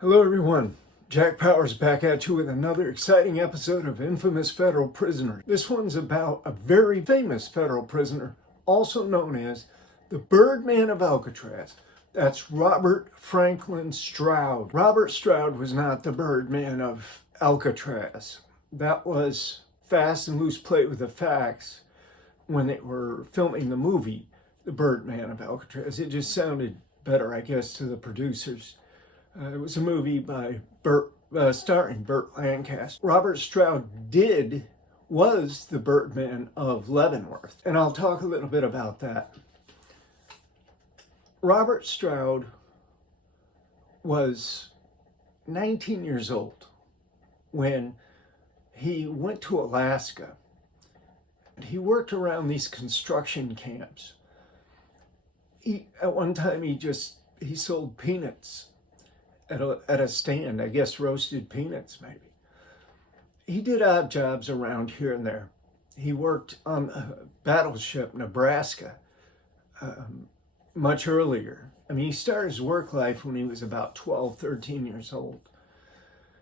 Hello everyone, Jack Powers back at you with another exciting episode of Infamous Federal Prisoner. This one's about a very famous federal prisoner, also known as the Birdman of Alcatraz. That's Robert Franklin Stroud. Robert Stroud was not the Birdman of Alcatraz. That was fast and loose play with the facts when they were filming the movie, The Birdman of Alcatraz. It just sounded better, I guess, to the producers. It was a movie by starring Burt Lancaster. Robert Stroud was the Birdman of Leavenworth, and I'll talk a little bit about that. Robert Stroud was 19 years old when he went to Alaska. He worked around these construction camps. At one time, he sold peanuts at a stand, I guess roasted peanuts maybe. He did odd jobs around here and there. He worked on a battleship, Nebraska, much earlier. I mean, he started his work life when he was about 12, 13 years old.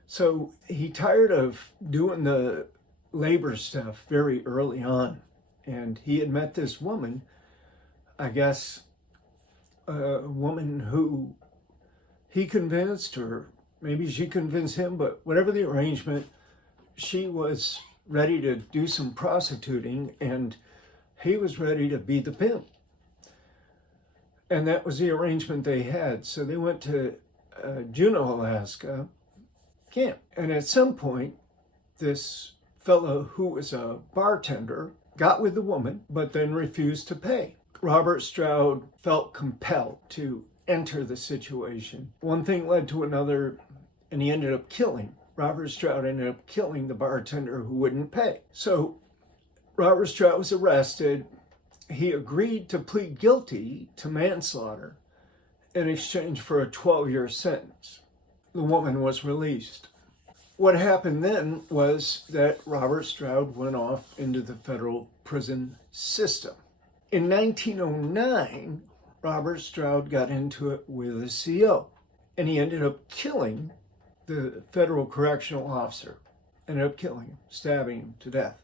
So he tired of doing the labor stuff very early on. And he had met this woman, I guess, a woman who he convinced, or maybe she convinced him, but whatever the arrangement, she was ready to do some prostituting and he was ready to be the pimp. And that was the arrangement they had. So they went to Juneau, Alaska camp. And at some point, this fellow who was a bartender got with the woman, but then refused to pay. Robert Stroud felt compelled to enter the situation. One thing led to another, and he ended up Robert Stroud ended up killing the bartender who wouldn't pay. So Robert Stroud was arrested. He agreed to plead guilty to manslaughter in exchange for a 12-year sentence. The woman was released. What happened then was that Robert Stroud went off into the federal prison system. In 1909, Robert Stroud got into it with a CO, and he ended up killing the federal correctional officer. Ended up killing him, stabbing him to death.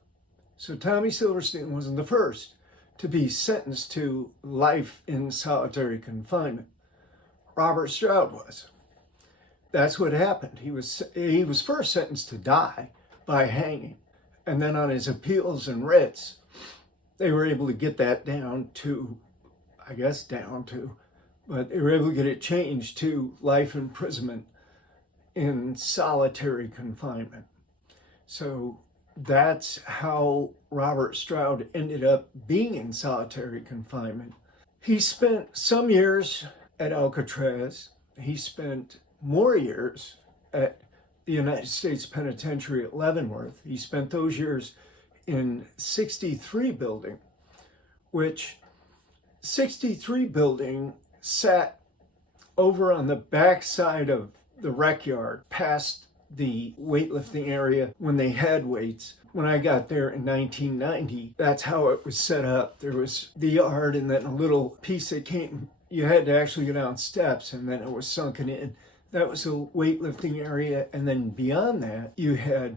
So Tommy Silverstein wasn't the first to be sentenced to life in solitary confinement. Robert Stroud was. That's what happened. He was first sentenced to die by hanging, and then on his appeals and writs, they were able to get that down to, but they were able to get it changed to life imprisonment in solitary confinement. So that's how Robert Stroud ended up being in solitary confinement. He spent some years at Alcatraz. He spent more years at the United States Penitentiary at Leavenworth. He spent those years in 63 building, which 63 building sat over on the back side of the rec yard, past the weightlifting area when they had weights. When I got there in 1990, that's how it was set up. There was the yard and then a little piece that came, you had to actually go down steps and then it was sunken in. That was a weightlifting area. And then beyond that, you had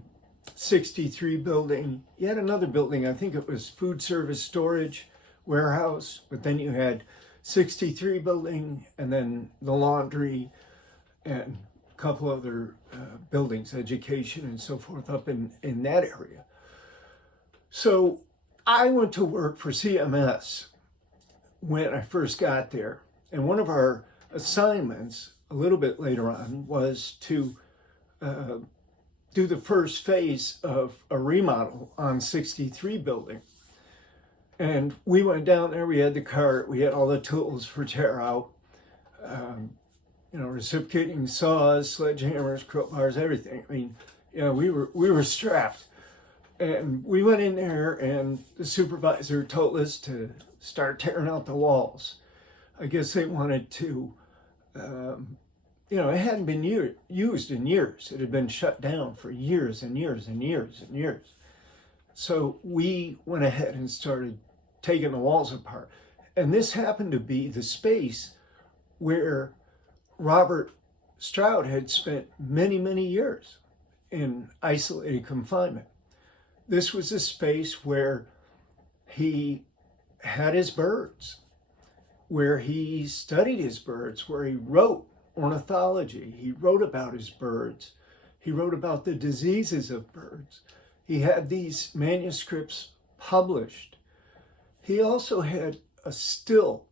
63 building. You had another building, I think it was food service storage, warehouse, but then you had 63 building and then the laundry and a couple other buildings, education and so forth up in that area. So I went to work for CMS when I first got there. And one of our assignments a little bit later on was to do the first phase of a remodel on 63 building. And we went down there, we had the cart, we had all the tools for tear out, reciprocating saws, sledgehammers, crowbars, everything. I mean, we were strapped. And we went in there and the supervisor told us to start tearing out the walls. I guess they wanted to, it hadn't been used in years. It had been shut down for years and years and years and years. So we went ahead and started taking the walls apart. And this happened to be the space where Robert Stroud had spent many, many years in isolated confinement. This was a space where he had his birds, where he studied his birds, where he wrote ornithology. He wrote about his birds. He wrote about the diseases of birds. He had these manuscripts published. He also had a still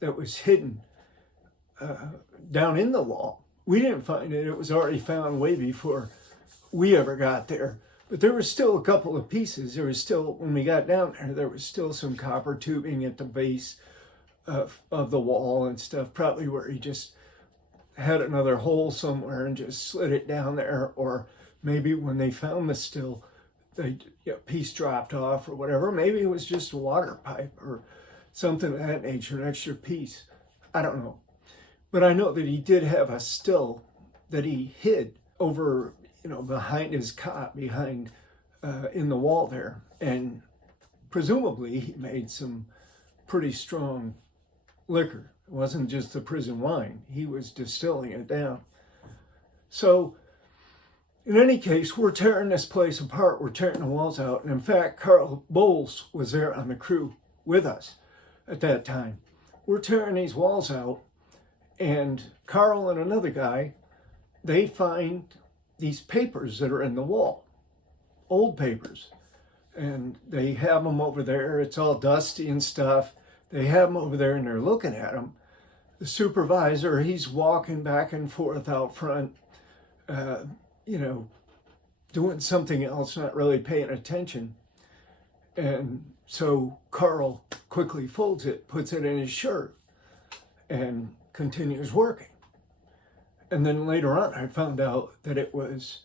that was hidden down in the wall. We didn't find it. It was already found way before we ever got there. But there was still a couple of pieces. There was still, when we got down there was still some copper tubing at the base of the wall and stuff, probably where he just had another hole somewhere and just slid it down there. Or maybe when they found the still, the piece dropped off or whatever. Maybe it was just a water pipe or something of that nature, an extra piece. I don't know. But I know that he did have a still that he hid over, behind his cot, behind in the wall there. And presumably he made some pretty strong liquor. It wasn't just the prison wine. He was distilling it down. So in any case, we're tearing this place apart. We're tearing the walls out. And in fact, Carl Bowles was there on the crew with us at that time. We're tearing these walls out. And Carl and another guy, they find these papers that are in the wall, old papers. And they have them over there. It's all dusty and stuff. They have them over there and they're looking at them. The supervisor, he's walking back and forth out front, doing something else, not really paying attention. And so Carl quickly folds it, puts it in his shirt, and continues working. And then later on, I found out that it was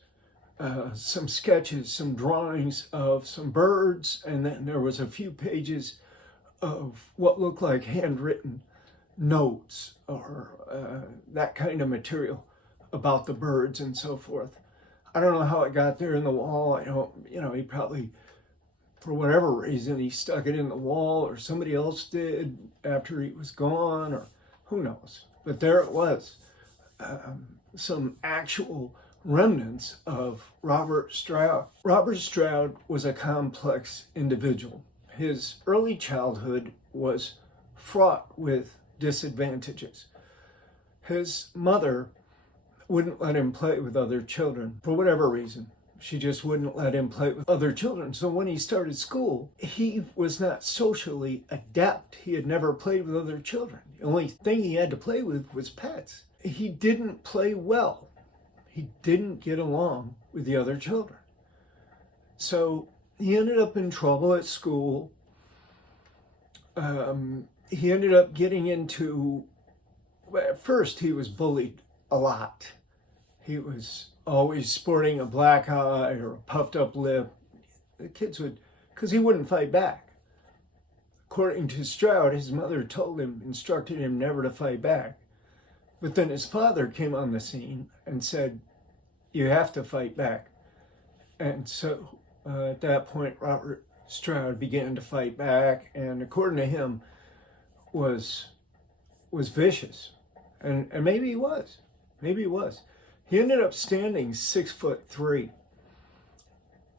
some sketches, some drawings of some birds, and then there was a few pages of what looked like handwritten notes or that kind of material about the birds and so forth. I don't know how it got there in the wall. I don't, he probably, for whatever reason, he stuck it in the wall, or somebody else did after he was gone, or who knows. But there it was, some actual remnants of Robert Stroud. Robert Stroud was a complex individual. His early childhood was fraught with disadvantages. His mother wouldn't let him play with other children for whatever reason. She just wouldn't let him play with other children. So when he started school, he was not socially adept. He had never played with other children. The only thing he had to play with was pets. He didn't play well. He didn't get along with the other children. So he ended up in trouble at school. He ended up getting into, at first he was bullied a lot. He was always sporting a black eye or a puffed up lip. The kids would, because he wouldn't fight back. According to Stroud, his mother told him, instructed him never to fight back. But then his father came on the scene and said, you have to fight back. And so at that point, Robert Stroud began to fight back, and according to him, was vicious. And maybe he was. Maybe he was. He ended up standing 6'3".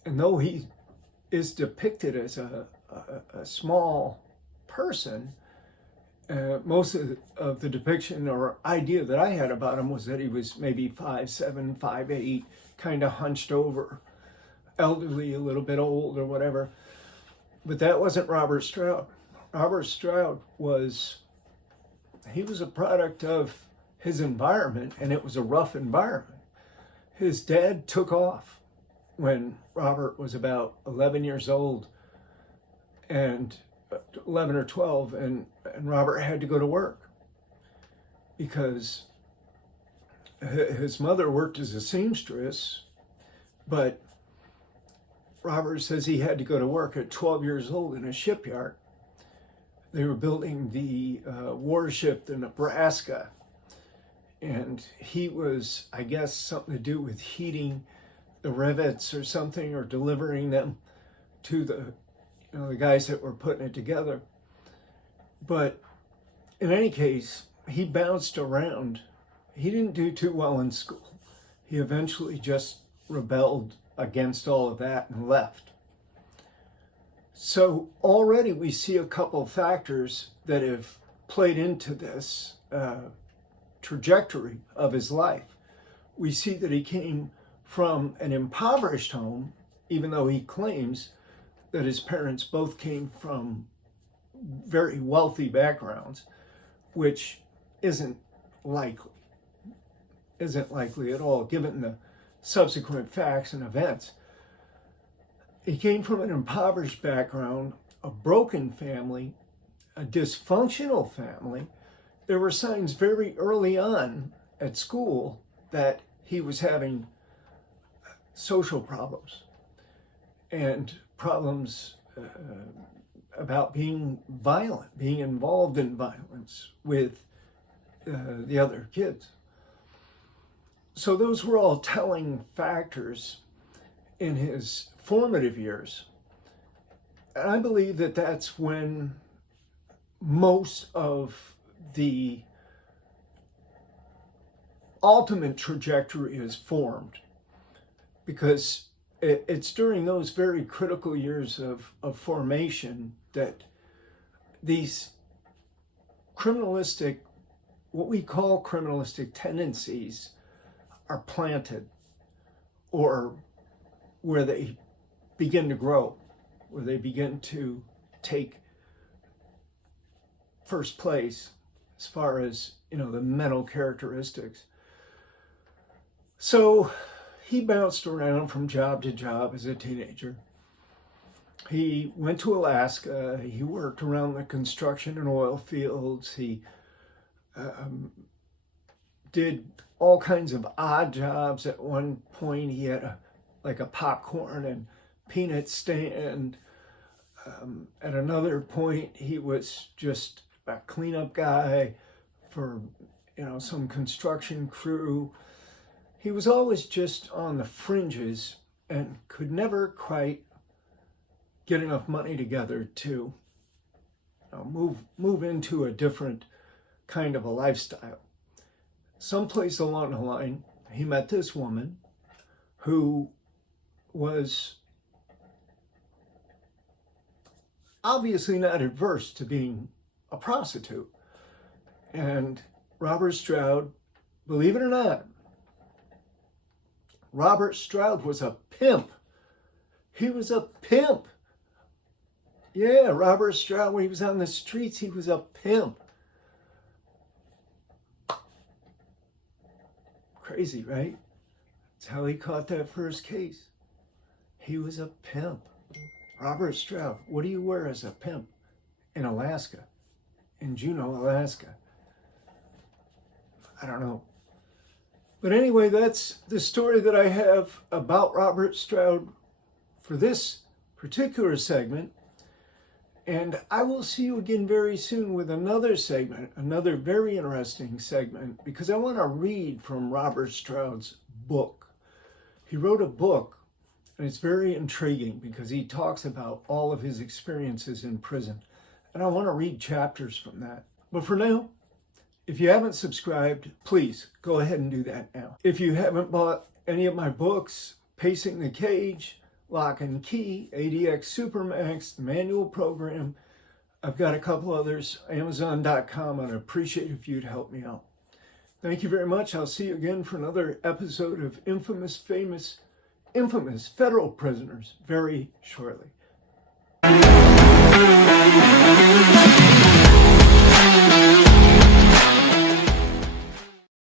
And though he is depicted as a small person, most of the depiction or idea that I had about him was that he was maybe 5'7", 5'8", kind of hunched over, elderly, a little bit old or whatever. But that wasn't Robert Stroud. Robert Stroud was a product of his environment, and it was a rough environment. His dad took off when Robert was about 11 years old, and 11 or 12, and Robert had to go to work because his mother worked as a seamstress, but Robert says he had to go to work at 12 years old in a shipyard. They were building the warship, the Nebraska, and he was, I guess, something to do with heating the rivets or something, or delivering them to the guys that were putting it together. But in any case, he bounced around he didn't do too well in school. He eventually just rebelled against all of that and left. So already we see a couple of factors that have played into this trajectory of his life. We see that he came from an impoverished home, even though he claims that his parents both came from very wealthy backgrounds, which isn't likely at all, given the subsequent facts and events. He came from an impoverished background, a broken family, a dysfunctional family. There were signs very early on at school that he was having social problems and problems about being violent, being involved in violence with the other kids. So those were all telling factors in his formative years. And I believe that that's when most of the ultimate trajectory is formed, because it's during those very critical years of formation that these criminalistic, what we call criminalistic tendencies, are planted, or where they begin to grow, where they begin to take first place as far as, the mental characteristics. So he bounced around from job to job as a teenager. He went to Alaska. He worked around the construction and oil fields. He did all kinds of odd jobs. At one point, he had a popcorn and peanut stand. At another point, he was just a cleanup guy for, some construction crew. He was always just on the fringes and could never quite get enough money together to move into a different kind of a lifestyle. Someplace along the line, he met this woman who was obviously not adverse to being a prostitute. And Robert Stroud, believe it or not, Robert Stroud was a pimp. He was a pimp. Yeah, Robert Stroud, when he was on the streets, he was a pimp. Crazy, right? That's how he caught that first case. He was a pimp. Robert Stroud, what do you wear as a pimp in Alaska? In Juneau, Alaska? I don't know. But anyway, that's the story that I have about Robert Stroud for this particular segment. And I will see you again very soon with another segment, another very interesting segment, because I want to read from Robert Stroud's book. He wrote a book, and it's very intriguing because he talks about all of his experiences in prison. And I want to read chapters from that. But for now, if you haven't subscribed, please go ahead and do that now. If you haven't bought any of my books, Pacing the Cage, Lock and Key, ADX Supermax, the Manual Program, I've got a couple others, Amazon.com. I'd appreciate if you'd help me out. Thank you very much. I'll see you again for another episode of Infamous Federal Prisoners very shortly.